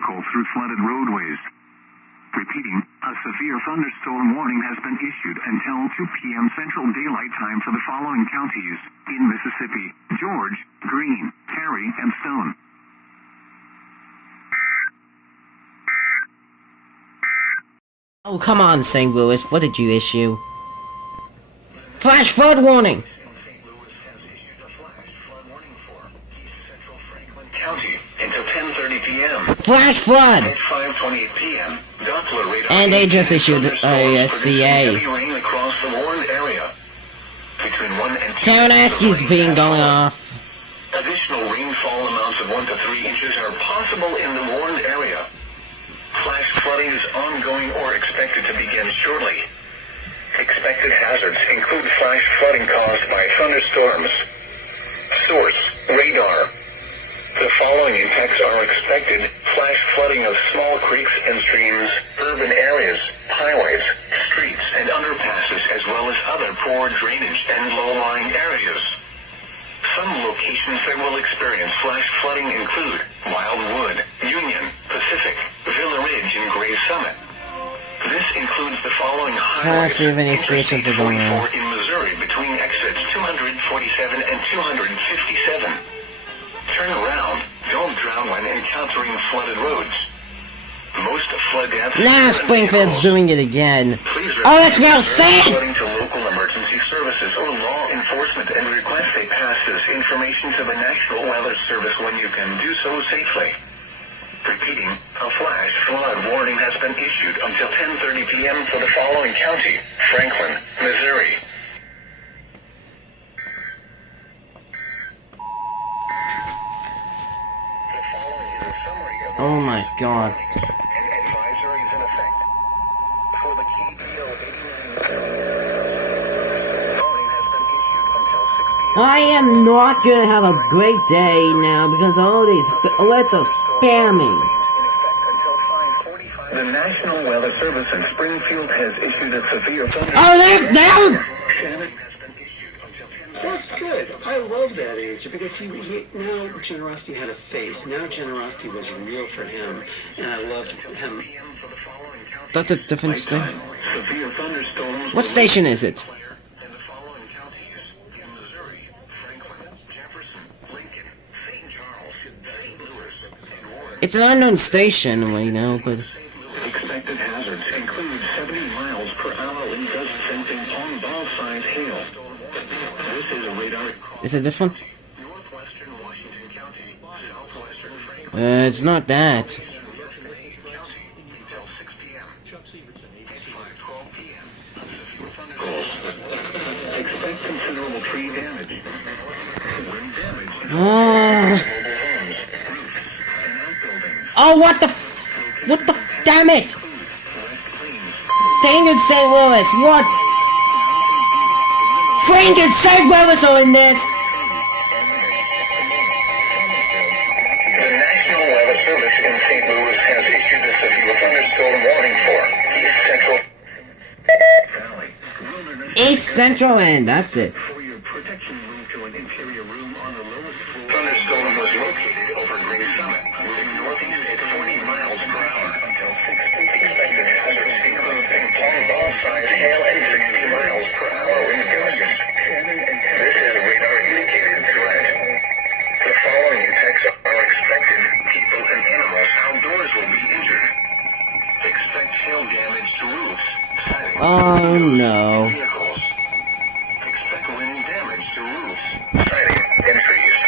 vehicle through flooded roadways. Repeating, a severe thunderstorm warning has been issued until 2 p.m. Central Daylight Time for the following counties in Mississippi: George, Greene, Terry, and Stone. Oh, come on, St. Louis. What did you issue? Flash flood warning! County until 10:30 p.m. Flash flood! At 5:28 p.m. Doppler radar And they just issued a SBA. heavy rain across the warned area. Between 1 and 2 Taranasky's being going off. Additional rainfall amounts of 1 to 3 inches are possible in the warned area. Flash flooding is ongoing or expected to begin shortly. Expected hazards include flash flooding caused by thunderstorms. Source: radar. The following impacts are expected: flash flooding of small creeks and streams, urban areas, highways, streets, and underpasses, as well as other poor drainage and low-lying areas. Some locations that will experience flash flooding include Wildwood, Union, Pacific, Villa Ridge, and Gray Summit. This includes the following highways: see if any stations are going on. in Missouri between exits 247 and 257. Turn around. Don't drown when encountering flooded roads. Most flood deaths... Nah, Springfield's doing it again. Oh, that's well said! According to local emergency services or law enforcement, and request they pass this information to the National Weather Service when you can do so safely. Repeating, a flash flood warning has been issued until 10:30 p.m. for the following county: Franklin, Missouri. Oh my god. I am not gonna have a great day now because all these alerts are spamming. The National Weather Service in Springfield has issued a severe thunderstorm. Oh, they're down! That's good. I love that answer because now generosity had a face. Now generosity was real for him, and I loved him. That's a different station. What station is it? It's an unknown station, you know, but... Expected hazards include 70 miles per hour wind gust sensing on ball-sized hail. This is a radar... Is it this one? Northwestern Washington County, southwestern Franklin. It's not that. Until 6 p.m. 5:12 p.m. Expect considerable tree damage. Wind damage. Oh, what the damn it! Dang it, St. Louis, what? Frank and St. Louis are in this! The National Weather Service in St. Louis has issued a severe thunderstorm warning for East Central Valley. East Central End, that's it. For your protection, move to an interior room on the lowest floor. Thunderstorm was located over Gray Summit, moving northeast at 40 miles per hour until 6 expected hazards, including ball-sized hail and 60 miles per hour wind gusts. This is a radar-indicated threat. The following impacts are expected. People and animals outdoors will be injured. Expect hail damage to roofs, siding, Oh no. vehicles. Expect wind damage to roofs, siding, and trees.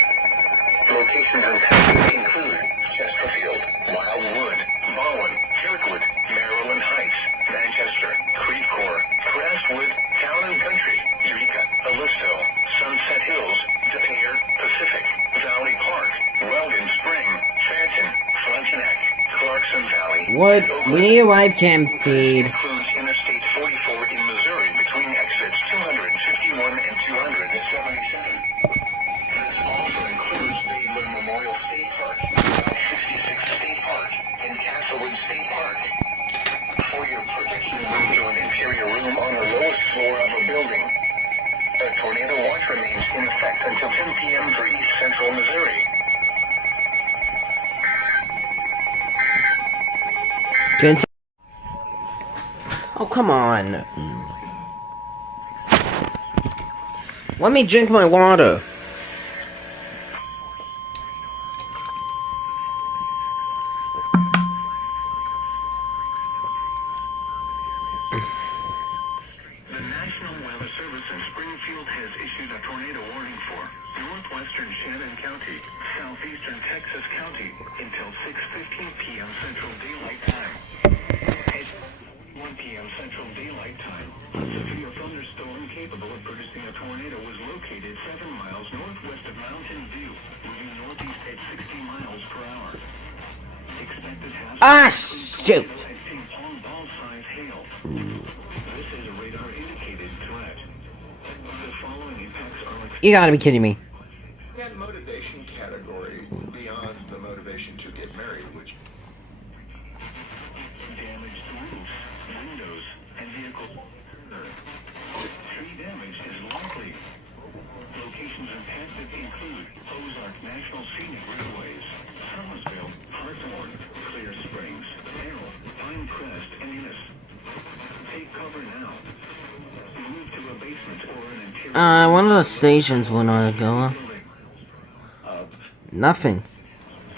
Locations and towns include Chesterfield, Wildwood, Bowen, Kirkwood, Maryland Heights, Manchester, Creve Coeur, Crestwood, Town and Country, Eureka, Aliso, Sunset Hills, De Pere, Pacific, Valley Park, Weldon Spring, Phantom, Frontenac, Clarkson Valley. What? We need a live cam feed. Includes Interstate 44 in Missouri between exits 251 and 277. This also includes Dadeland Memorial State Park, Route 66 State Park, and Castlewood State Park. For your protection, move to an interior room on the lowest floor of a building. A tornado watch remains in effect until 10 p.m. for East Central Missouri. Oh, come on. Let me drink my water. The National Weather Service in Springfield has issued a tornado warning for northwestern Shannon County, southeastern Texas County until 6:15 p.m. Central Daylight Time. At 1 p.m. Central Daylight Time, a severe thunderstorm capable of producing a tornado was located 7 miles northwest of Mountain View, moving northeast at 60 miles per hour. Expected hazard. Ah, shoot! Ping-pong ball-size hail. This is a radar-indicated threat. The following impacts are You gotta be kidding me. That motivation category beyond the motivation to get married, which damaged roofs, windows, and vehicle. Tree damage is likely. Locations impacted include Ozark National Scenic Railways, Summersville, Hawthorne, Clear Springs, Merrill, Pinecrest, and Ennis. Take cover now. Move to a basement or an interior. One of the stations will not go off. Nothing.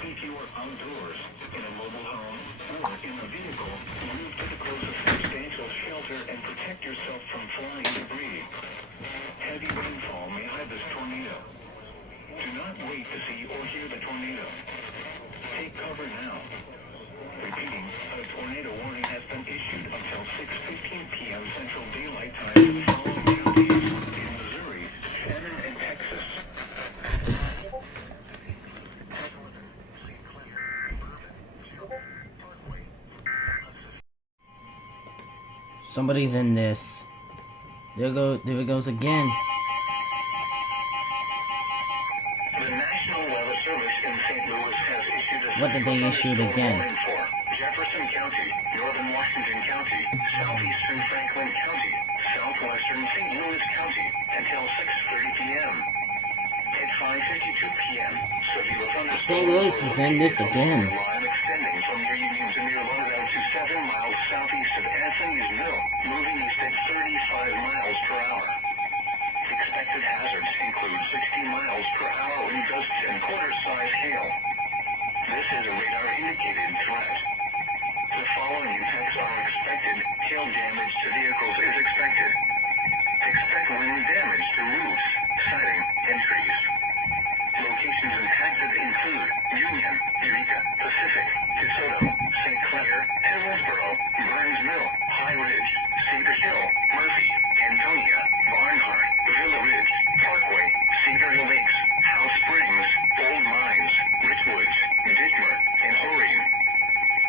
If you are outdoors, in a mobile home, or in a vehicle, move to the closest substantial shelter and protect yourself from flying debris. Heavy rainfall may hide this tornado. Do not wait to see or hear the tornado. Take cover now. Repeating, a tornado warning has been issued until 6:15 p.m. Central Daylight Time in the following counties in Missouri, Shannon, and Texas. Somebody's in this. There it goes again. The National Weather Service in St. Louis has issued a What did they issue again? warning for Jefferson County, Northern Washington County, Southeastern Franklin County, Southwestern St. Louis County until 6:30 p.m. At 5:52 p.m., severe thunderstorms. St. Louis is in this again. Line extending from near Union to near Lauderdale to 7 miles southeast of Anthony's Mill, moving east at 35 miles per hour. Expected hazards include 60 miles per hour wind gusts and quarter-size hail. This is a radar-indicated threat. The following impacts are expected. Hail damage to vehicles is expected. Expect wind damage to roofs, siding, and trees. Locations impacted include Union, Eureka, Pacific, DeSoto, St. Clair, Hillsboro, Burns Mill, High Ridge, Cedar Hill, Murphy, Antonia, Barnhart, Villa Ridge, Parkway, Cedar Hill Lakes, House Springs, Old Mines, Richwoods, Ditmer, and Horine.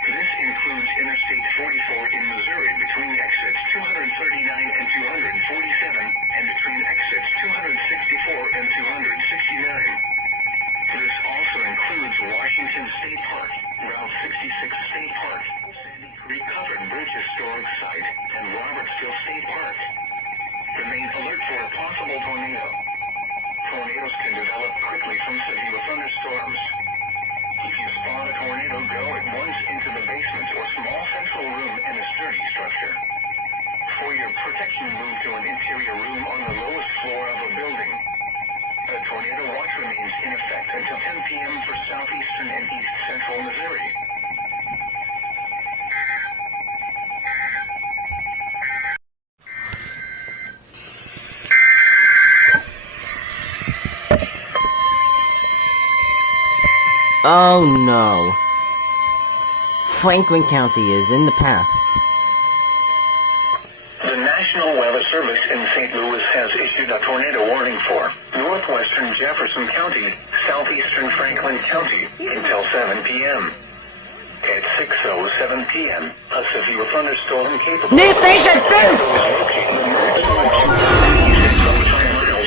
This includes Interstate 44 in Missouri between exits 239 and 247, and between exits 264 and 269. This also includes Washington State Park, Route 66 State Park, Sandy Creek Covered Bridge Historic Site, and Robertsville State Park. Remain alert for a possible tornado. Tornadoes can develop quickly from severe thunderstorms. If you spot a tornado, go at once into the basement or small central room in a sturdy structure. For your protection, move to an interior room on the lowest floor of a building. A tornado watch remains in effect until 10 p.m. for southeastern and east central Missouri. Oh no. Franklin County is in the path. The National Weather Service in St. Louis has issued a tornado warning for northwestern Jefferson County, southeastern Franklin County until 7 p.m. At 6:07 p.m., a severe thunderstorm capable News station, news!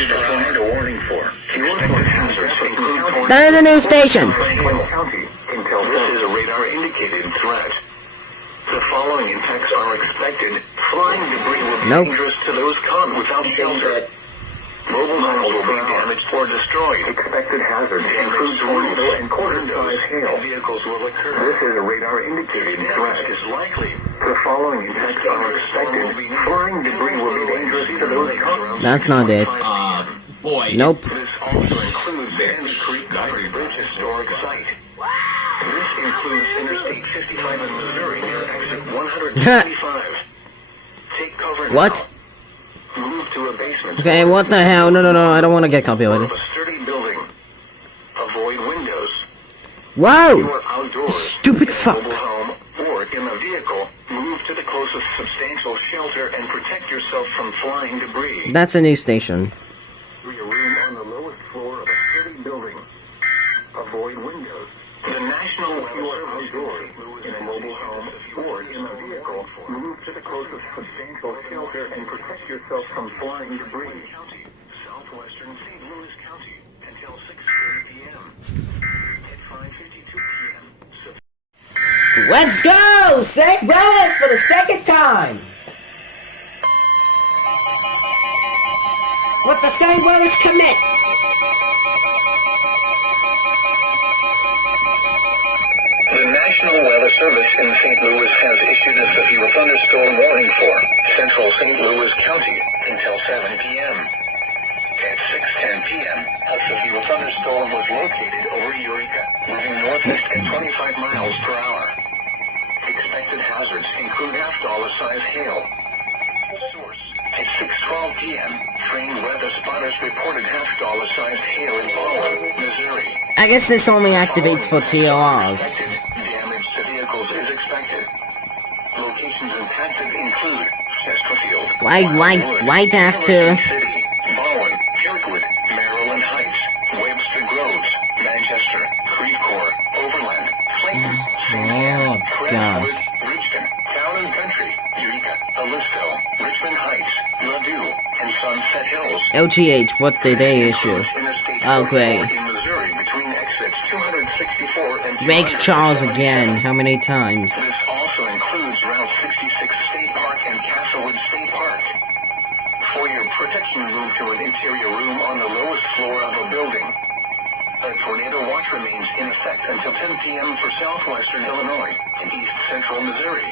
Tornado warning for expected hazards include That is a news station. Franklin County until this is a radar-indicated threat. The following impacts are expected. Flying debris will be Nope. dangerous to those caught without shelter. Mobile homes will be damaged or destroyed. Expected hazards include tornado and quarter-size hail. Vehicles will occur. This is a radar-indicated threat. Is likely. The following effects are expected. Flying debris will be dangerous to those caught. That's not it. Boy. Nope. This also includes Sandy Creek Covered Bridge Historic Site. This includes Interstate 55 in Missouri near exit 125. Take cover now. What? Move to a basement. Okay, what the hell? No, I don't want to get copyrighted. Of a sturdy building. Avoid windows. You Whoa! are outdoors. Stupid in a fuck. mobile home or in a vehicle. Move to the closest substantial shelter and protect yourself from flying debris. That's a new station. Your room on the lowest floor of a sturdy building. Avoid windows. The National Weather outdoors in a mobile home or in a vehicle. Move to the closest substantial shelter and protect yourself from flying debris. Southwestern St. Louis County until 6:30 p.m. At 5:52 p.m. Let's go! St. Louis for the second time! What the St. Louis commits! The National Weather Service in St. Louis has issued a severe thunderstorm warning for central St. Louis County until 7 p.m. At 6:10 p.m., a severe thunderstorm was located over Eureka, moving northeast at 25 miles per hour. Expected hazards include half-dollar size hail. Source: at 6:12 p.m., trained weather spotters reported half-dollar sized hail in Baldwin, Missouri. I guess this only activates for TORs. Damage to vehicles is expected. Locations impacted include Chesterfield, Why'd have to... City, Baldwin, Kirkwood, Maryland Heights, Webster Groves, Manchester, Creve Coeur, Overland, Clayton, St. Anne, Crestwood, Bridgeton, Town and Country, Eureka, Alisto, Richmond Heights, Ladue, and Sunset Hills. LGH, what did they issue? Oh, great. In Missouri between exits 264 and Lake 200. Charles again, how many times? This also includes Route 66 State Park and Castlewood State Park. For your protection, move to an interior room on the lowest floor of a building. A tornado watch remains in effect until 10 p.m. for southwestern Illinois and east central Missouri.